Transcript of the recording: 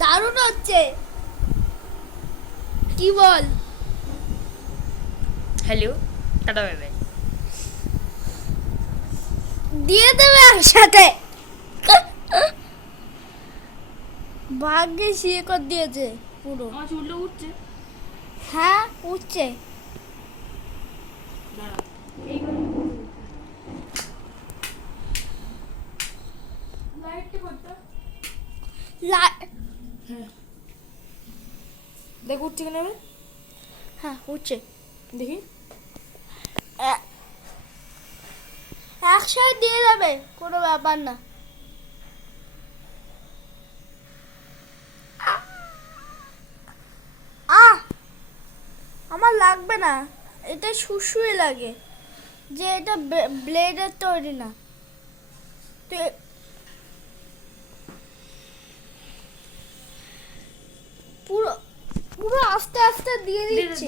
দারুণ হচ্ছে। কি বল? Hello, tata bye bye. দিয়ে দেবে একসাথে। ভাগ্যে শিয়ে কর দিয়েছে পুরো। আমার চুলটা উঠছে। হ্যাঁ উঠছে। দাঁড়া, এইবার লাইটটা করতে। হ্যাঁ, দেখ উঠছে কেন এবার? হ্যাঁ উঠছে। দেখি। একসাথে দিয়ে যাবে, কোনো ব্যাপার না। আমার লাগবে না, এটা শুশুই লাগে, যে এটা ব্লেডের তৈরি না। পুরো পুরো আস্তে আস্তে দিয়ে দিচ্ছি।